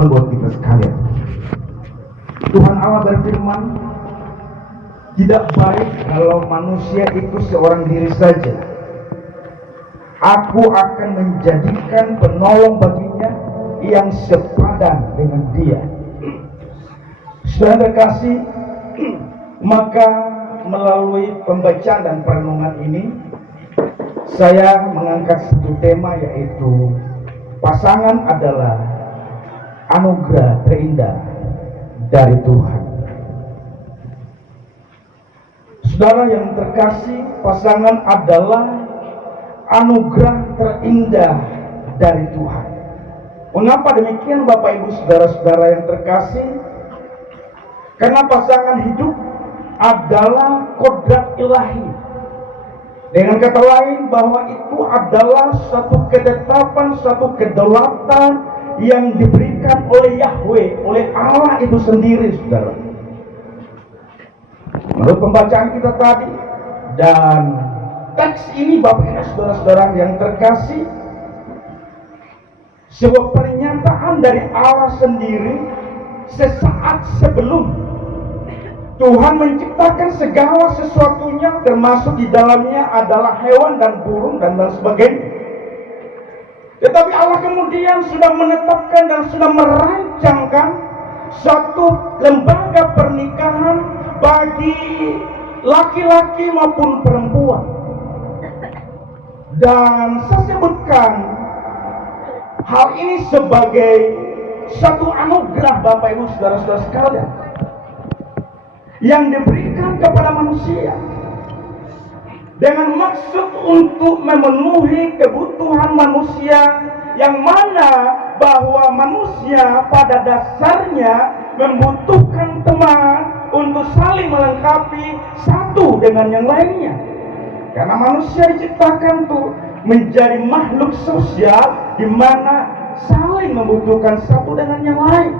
Tuhan buat kita sekalian. Tuhan Allah berfirman, tidak baik kalau manusia itu seorang diri saja. Aku akan menjadikan penolong baginya yang sepadan dengan dia. Saudara terkasih, maka melalui pembacaan dan perenungan ini, saya mengangkat satu tema, yaitu pasangan adalah anugerah terindah dari Tuhan. Saudara yang terkasih, pasangan adalah anugerah terindah dari Tuhan. Mengapa demikian Bapak Ibu Saudara-saudara yang terkasih? Karena pasangan hidup adalah kodrat ilahi. Dengan kata lain, bahwa itu adalah satu ketetapan, satu kedaulatan yang diberikan oleh Yahweh, oleh Allah itu sendiri, saudara. Menurut pembacaan kita tadi dan teks ini, Bapak Ibu Saudara-saudara yang terkasih, sebuah pernyataan dari Allah sendiri sesaat sebelum Tuhan menciptakan segala sesuatunya, termasuk di dalamnya adalah hewan dan burung dan lain sebagainya. Tetapi Allah kemudian sudah menetapkan dan sudah merancangkan satu lembaga pernikahan bagi laki-laki maupun perempuan. Dan saya sebutkan hal ini sebagai satu anugerah Bapak Ibu Saudara-saudara sekalian yang diberikan kepada manusia dengan maksud untuk memenuhi kebutuhan manusia, yang mana bahwa manusia pada dasarnya membutuhkan teman untuk saling melengkapi satu dengan yang lainnya. Karena manusia diciptakan tuh menjadi makhluk sosial, di mana saling membutuhkan satu dengan yang lain.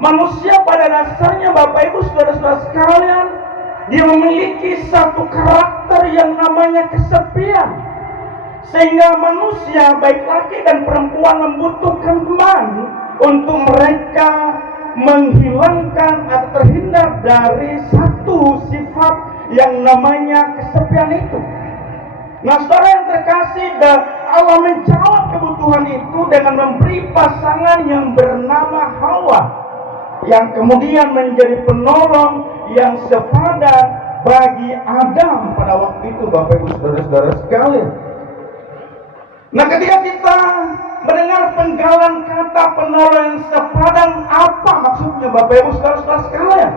Manusia pada dasarnya, Bapak Ibu Saudara-saudara sekalian, dia memiliki satu karakter yang namanya kesepian. Sehingga manusia, baik laki dan perempuan, membutuhkan teman untuk mereka menghilangkan atau terhindar dari satu sifat yang namanya kesepian itu. Nah, saudara yang terkasih, Allah menjawab kebutuhan itu dengan memberi pasangan yang bernama Hawa, yang kemudian menjadi penolong yang sepadan bagi Adam pada waktu itu, Bapak Ibu Saudara-saudara sekalian. Nah, ketika kita mendengar penggalan kata penolong yang sepadan, apa maksudnya Bapak Ibu Saudara-saudara sekalian?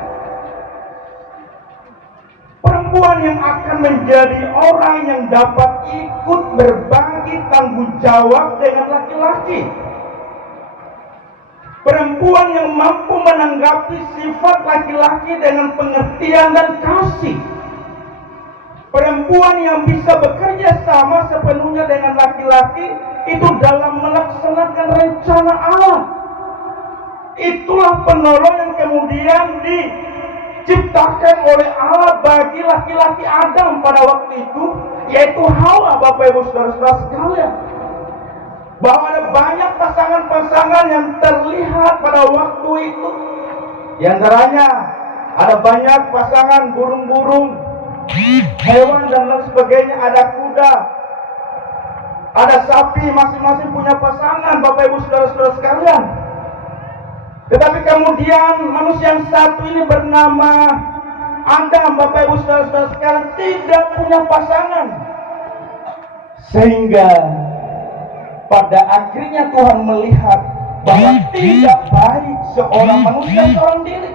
Perempuan yang akan menjadi orang yang dapat ikut berbagi tanggung jawab dengan laki-laki. Perempuan yang mampu menanggapi sifat laki-laki dengan pengertian dan kasih. Perempuan yang bisa bekerja sama sepenuhnya dengan laki-laki itu dalam melaksanakan rencana Allah. Itulah penolong yang kemudian diciptakan oleh Allah bagi laki-laki Adam pada waktu itu, yaitu Hawa, Bapak Ibu Saudara-saudara sekalian. Bahwa ada banyak pasangan-pasangan yang terlihat pada waktu itu. Di antaranya ada banyak pasangan burung-burung, hewan dan lain sebagainya, ada kuda, ada sapi, masing-masing punya pasangan, Bapak Ibu Saudara-saudara sekalian. Tetapi kemudian manusia yang satu ini bernama Adam, Bapak Ibu Saudara-saudara sekalian, tidak punya pasangan. Sehingga pada akhirnya Tuhan melihat bahwa tidak baik seorang manusia seorang diri.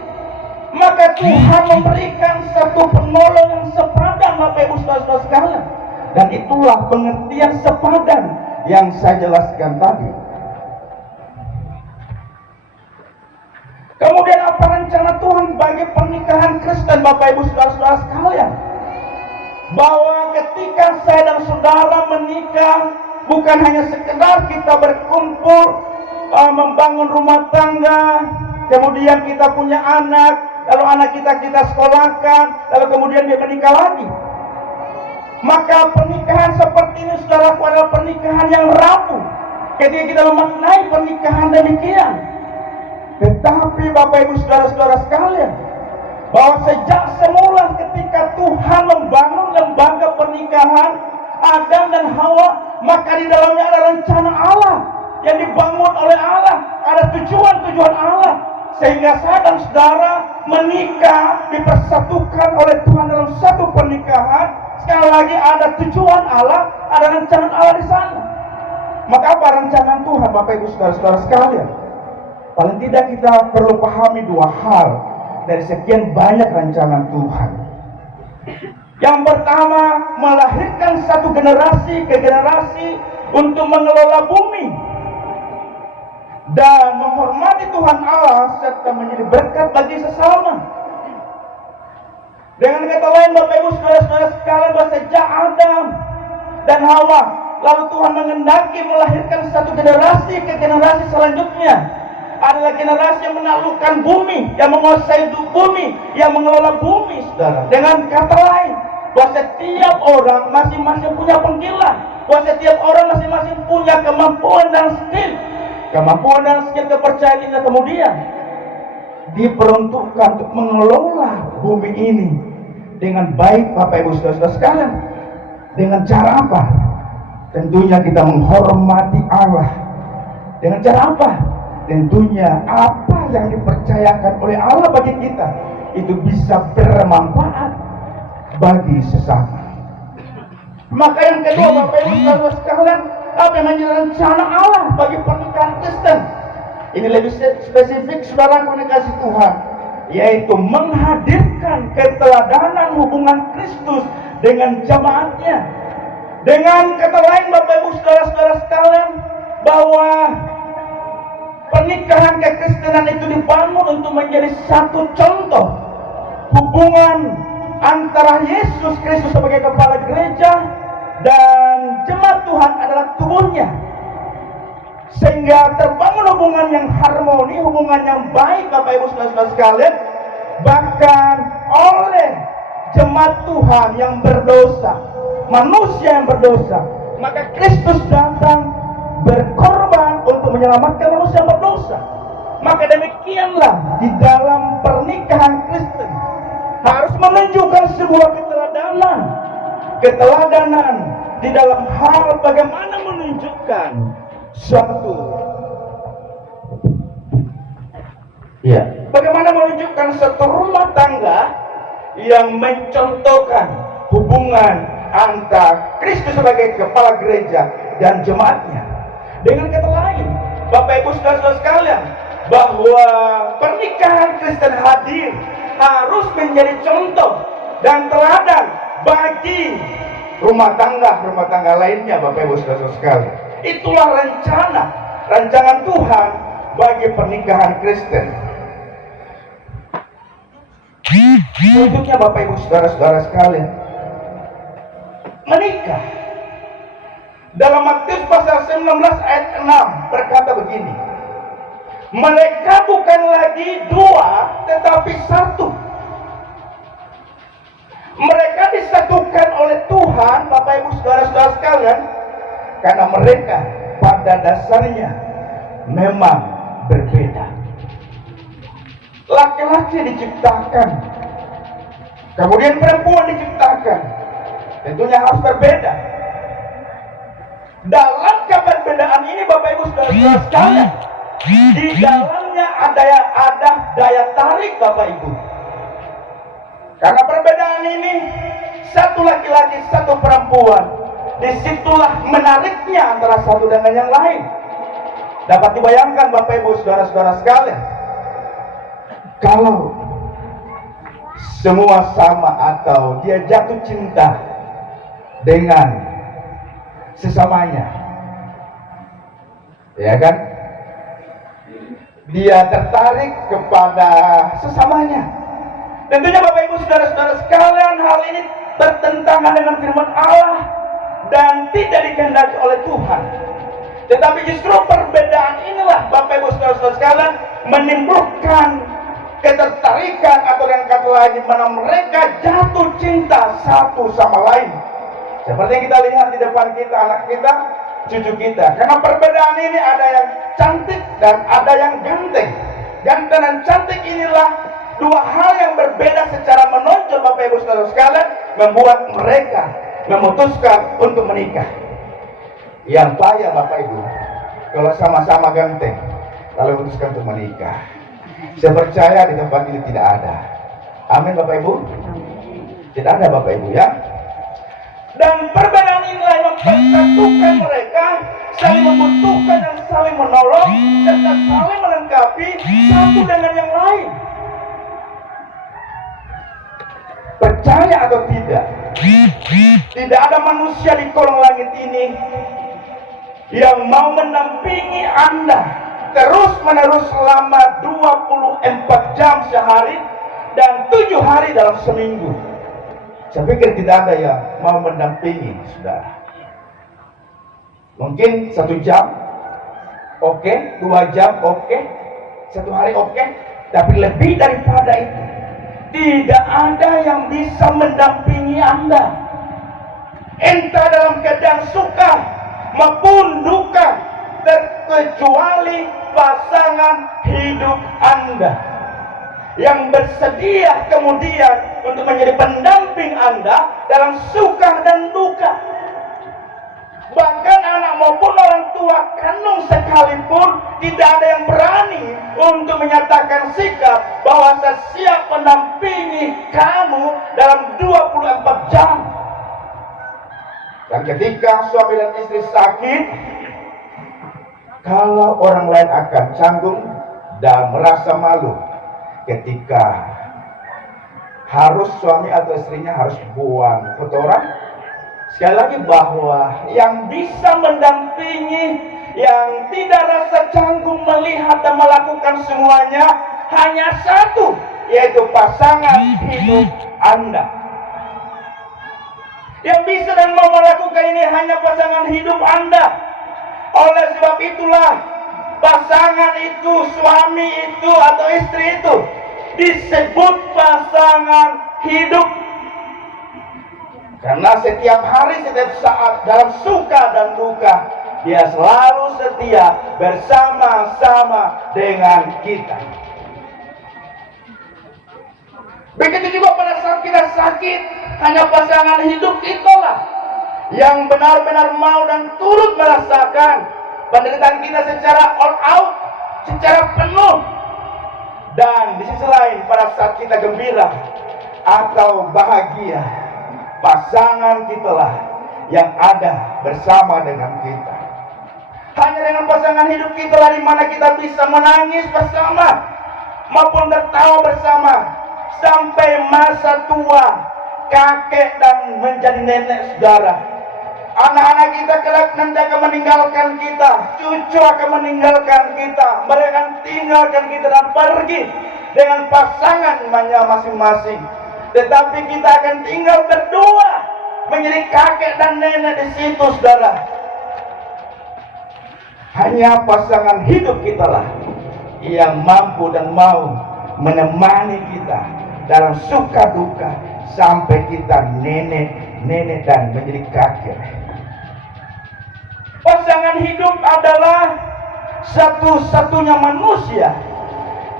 Maka Tuhan memberikan satu penolong yang sepadan, Bapak Ibu Saudara sekalian. Dan itulah pengertian sepadan yang saya jelaskan tadi. Kemudian apa rencana Tuhan bagi pernikahan Kristen, Bapak Ibu Saudara sekalian? Bahwa ketika saya dan saudara menikah, bukan hanya sekedar kita berkumpul, membangun rumah tangga, kemudian kita punya anak, lalu anak kita sekolahkan, lalu kemudian dia menikah lagi. Maka pernikahan seperti ini, saudaraku, adalah pernikahan yang rapuh. Ketika kita memaknai pernikahan demikian, Tetapi Bapak Ibu Saudara-saudara sekalian, bahwa sejak semula ketika Tuhan membangun lembaga pernikahan Adam dan Hawa, maka di dalamnya ada rencana Allah yang dibangun oleh Allah, ada tujuan-tujuan Allah, sehingga saya dan saudara menikah, dipersatukan oleh Tuhan dalam satu pernikahan. Sekali lagi, ada tujuan Allah, ada rencana Allah di sana. Maka apa rencana Tuhan, Bapak Ibu Saudara-saudara sekalian? Paling tidak kita perlu pahami dua hal dari sekian banyak rancangan Tuhan. Yang pertama, melahirkan satu generasi ke generasi untuk mengelola bumi dan menghormati Tuhan Allah serta menjadi berkat bagi sesama. Dengan kata lain, Bapak Ibu Saudara-saudara sekalian, bahwa sejak Adam dan Hawa, lalu Tuhan mengendaki melahirkan satu generasi ke generasi selanjutnya, adalah generasi yang menaklukkan bumi, yang menguasai bumi, yang mengelola bumi, saudara. Dengan kata lain, bahwa setiap orang masing-masing punya panggilan, bahwa setiap orang masing-masing punya kemampuan dan skill, kepercayaan ini kemudian diperuntukkan untuk mengelola bumi ini dengan baik, Bapak Ibu Saudara-saudara sekalian. Dengan cara apa? Tentunya kita menghormati Allah. Dengan cara apa? Tentunya apa yang dipercayakan oleh Allah bagi kita itu bisa bermanfaat bagi sesama. Maka yang kedua, Bapak Ibu Saudara sekalian, apa yang menjadi rencana Allah bagi pernikahan Kristen? Ini lebih spesifik, saudara, komunikasi Tuhan, yaitu menghadirkan keteladanan hubungan Kristus dengan jemaatnya. Dengan kata lain, Bapak Ibu Saudara-saudara sekalian, bahwa pernikahan kekristenan itu dibangun untuk menjadi satu contoh hubungan antara Yesus Kristus sebagai kepala gereja dan jemaat Tuhan adalah tubuhnya, sehingga terbangun hubungan yang harmoni, hubungan yang baik, Bapak Ibu Saudara-saudara sekalian. Bahkan oleh jemaat Tuhan yang berdosa, manusia yang berdosa, maka Kristus datang berkorban untuk menyelamatkan manusia yang berdosa. Maka demikianlah di dalam pernikahan Kristen harus menunjukkan sebuah keteladanan di dalam hal bagaimana menunjukkan bagaimana menunjukkan satu rumah tangga yang mencontohkan hubungan antara Kristus sebagai kepala gereja dan jemaatnya. Dengan kata lain, Bapak Ibu Saudara-saudara sekalian, bahwa pernikahan Kristen hadir harus menjadi contoh dan teladan bagi rumah tangga lainnya, Bapak Ibu Saudara-saudara sekalian. Itulah rancangan Tuhan bagi pernikahan Kristen. Selanjutnya, Bapak Ibu Saudara-saudara sekalian, menikah. Dalam Matius pasal 19 ayat 6 berkata begini, mereka bukan lagi dua tetapi satu. Mereka disatukan oleh Tuhan, Bapak Ibu Saudara-saudara sekalian, karena mereka pada dasarnya memang berbeda. Laki-laki diciptakan, kemudian perempuan diciptakan, tentunya harus berbeda. Dalam keberbedaan ini, Bapak Ibu Saudara-saudara sekalian, di dalamnya ada daya tarik, Bapak Ibu. Karena perbedaan ini, satu laki-laki, satu perempuan, disitulah menariknya antara satu dengan yang lain. Dapat dibayangkan, Bapak Ibu Saudara-saudara sekalian, kalau semua sama atau dia jatuh cinta dengan sesamanya, ya kan? Dia tertarik kepada sesamanya. Tentunya, Bapak Ibu Saudara-saudara sekalian, hal ini bertentangan dengan firman Allah dan tidak dikehendaki oleh Tuhan. Tetapi justru perbedaan inilah, Bapak Ibu Saudara-saudara sekalian, menimbulkan ketertarikan, atau dengan kata lain, di mana mereka jatuh cinta satu sama lain. Seperti yang kita lihat di depan kita, anak kita, cucu kita. Karena perbedaan ini ada yang cantik dan ada yang ganteng. ganteng dan cantik inilah dua hal yang berbeda secara menonjol, Bapak Ibu Saudara sekalian, membuat mereka memutuskan untuk menikah. Yang payah Bapak Ibu, kalau sama-sama ganteng lalu memutuskan untuk menikah. Saya percaya di tempat ini tidak ada. Amin Bapak Ibu. Tidak ada Bapak Ibu ya. Dan perbedaan inilah yang mempersatukan mereka, saling membutuhkan dan saling menolong, serta saling melengkapi satu dengan yang lain. Percaya atau tidak, tidak ada manusia di kolong langit ini yang mau mendampingi Anda terus-menerus selama 24 jam sehari dan 7 hari dalam seminggu. Saya pikir tidak ada yang mau mendampingi saudara. Mungkin 1 jam, oke, 2 jam, oke, 1 hari oke, tapi lebih daripada itu, tidak ada yang bisa mendampingi Anda. Entah dalam keadaan suka maupun duka, terkecuali pasangan hidup Anda yang bersedia kemudian untuk menjadi pendamping Anda dalam suka dan duka. Bahkan anak maupun orang tua kandung sekalipun tidak ada yang berani untuk menyatakan sikap bahwa saya siap mendampingi kamu dalam 24 jam. Dan ketika suami dan istri sakit, kalau orang lain akan canggung dan merasa malu ketika harus suami atau istrinya harus buang kotoran. Sekali lagi bahwa yang bisa mendampingi, yang tidak rasa canggung melihat dan melakukan semuanya hanya satu, yaitu pasangan hidup Anda. Yang bisa dan mau melakukan ini hanya pasangan hidup Anda. Oleh sebab itulah pasangan itu, suami itu atau istri itu disebut pasangan hidup. Karena setiap hari, setiap saat dalam suka dan duka, dia selalu setia bersama-sama dengan kita. Begitu juga pada saat kita sakit, hanya pasangan hidup itulah yang benar-benar mau dan turut merasakan penderitaan kita secara all out, secara penuh. Dan di sisi lain, pada saat kita gembira atau bahagia, pasangan kitalah yang ada bersama dengan kita. Hanya dengan pasangan hidup kitalah di mana kita bisa menangis bersama maupun tertawa bersama sampai masa tua, kakek dan menjadi nenek saudara. Anak-anak kita kelak nanti akan meninggalkan kita, cucu akan meninggalkan kita, mereka akan tinggalkan kita dan pergi dengan pasangannya masing-masing. Tetapi kita akan tinggal berdua menjadi kakek dan nenek di situ, saudara. Hanya pasangan hidup kita lah yang mampu dan mau menemani kita dalam suka duka sampai kita nenek dan menjadi kakek. Pasangan hidup adalah satu-satunya manusia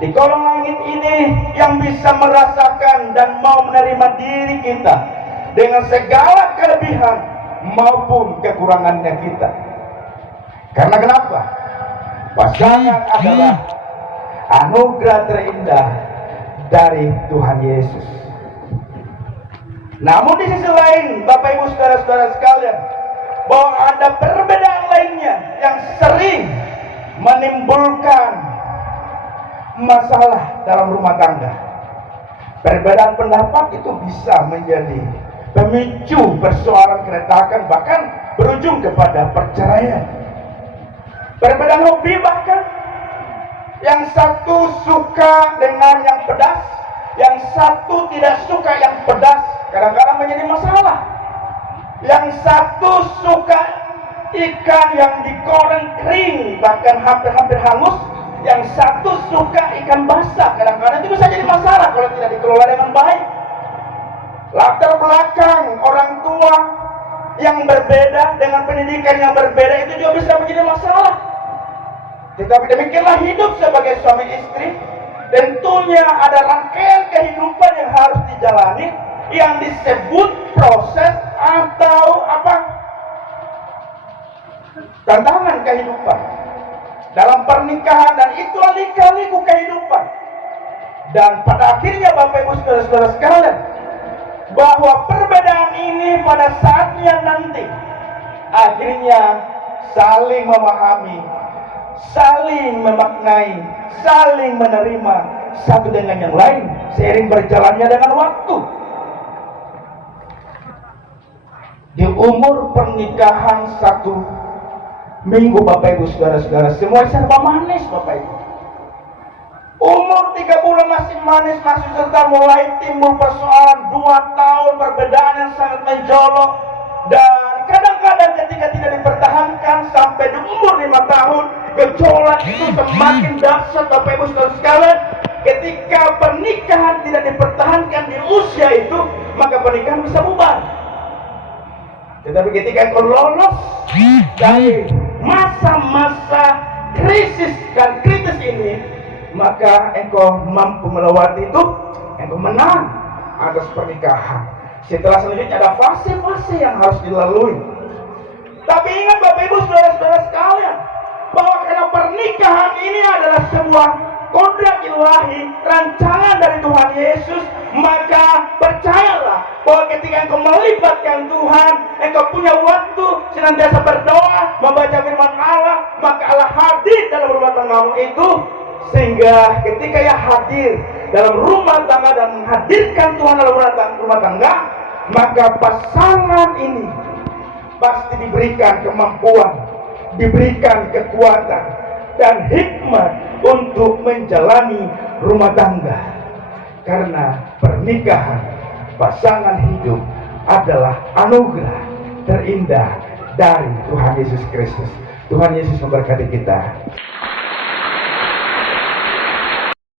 di kolong langit ini yang bisa merasakan dan mau menerima diri kita dengan segala kelebihan maupun kekurangannya kita. Karena kenapa? Pasangan adalah anugerah terindah dari Tuhan Yesus. Namun di sisi lain, Bapak Ibu saudara-saudara sekalian, bahwa ada perbedaan lainnya yang sering menimbulkan masalah dalam rumah tangga. Perbedaan pendapat itu bisa menjadi pemicu persoalan keretakan, bahkan berujung kepada perceraian. Perbedaan hobi bahkan, yang satu suka dengan yang pedas, yang satu tidak suka yang pedas, kadang-kadang menjadi masalah. Yang satu suka ikan yang digoreng kering bahkan hampir hangus, yang satu suka ikan basah, kadang-kadang itu bisa jadi masalah kalau tidak dikelola dengan baik. Latar belakang orang tua yang berbeda dengan pendidikan yang berbeda itu juga bisa menjadi masalah. Tetapi demikianlah hidup sebagai suami istri. tentunya ada rangkaian kehidupan yang harus dijalani yang disebut proses atau apa? Tantangan kehidupan dalam pernikahan, dan itulah lika-liku kehidupan. Dan pada akhirnya Bapak Ibu saudara-saudara sekalian, bahwa perbedaan ini pada saatnya nanti akhirnya saling memahami, saling memaknai, saling menerima satu dengan yang lain seiring berjalannya dengan waktu. Di umur pernikahan 1 minggu Bapak Ibu saudara-saudara, semua serba manis Bapak Ibu. Umur 3 bulan masih manis, masih serta mulai timbul persoalan 2 tahun perbedaan yang sangat mencolok. Dan kadang-kadang ketika tidak dipertahankan sampai di umur 5 tahun, gejolak itu semakin dahsyat Bapak Ibu saudara sekalian. Ketika pernikahan tidak dipertahankan di usia itu, maka pernikahan bisa bubar. Tetapi ketika engkau lolos dari masa-masa krisis dan kritis ini, maka engkau mampu melewati itu, engkau menang atas pernikahan. Setelah selanjutnya ada fase-fase yang harus dilalui. Tapi ingat Bapak Ibu saudara-saudara sekalian, bahwa karena pernikahan ini adalah sebuah kodrat ilahi, rancangan dari Tuhan Yesus, maka percayalah bahwa ketika engkau melibatkan Tuhan, engkau punya waktu senantiasa berdoa, membaca firman Allah, maka Allah hadir dalam rumah tanggamu itu. Sehingga ketika ia hadir dalam rumah tangga dan menghadirkan Tuhan dalam rumah tangga, maka pasangan ini pasti diberikan kemampuan, diberikan kekuatan dan hikmat untuk menjalani rumah tangga. Karena pernikahan, pasangan hidup adalah anugerah terindah dari Tuhan Yesus Kristus. Tuhan Yesus memberkati kita.